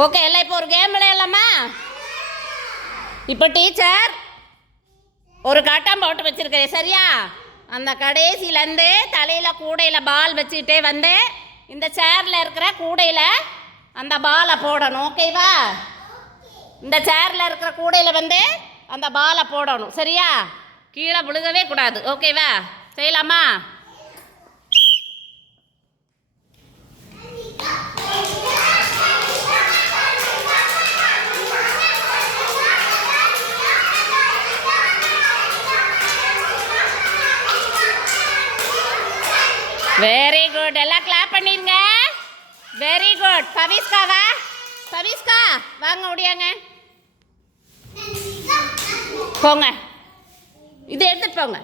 Okay, எல்லாம் இப்போ ஒரு கேம் விளையாடலாமா? இப்போ டீச்சர் ஒரு கட்டம் போட்டு வச்சிருக்கிறேன், சரியா? அந்த கடைசியிலேருந்து தலையில் கூடையில் பால் வச்சுக்கிட்டே வந்து இந்த சேரில் இருக்கிற கூடையில் அந்த பாலை போடணும், ஓகேவா? இந்த சேரில் இருக்கிற கூடையில் வந்து அந்த பாலை போடணும், சரியா? கீழே விழுகவே கூடாது, ஓகேவா? செய்யலாமா? வெரி குட், எல்லாம் கிளாப் பண்ணிருங்க. Very good. பவிஸ்காவா? பவிஸ்கா வாங்க, முடியாங்க, போங்க, இதை எடுத்துட்டு போங்க.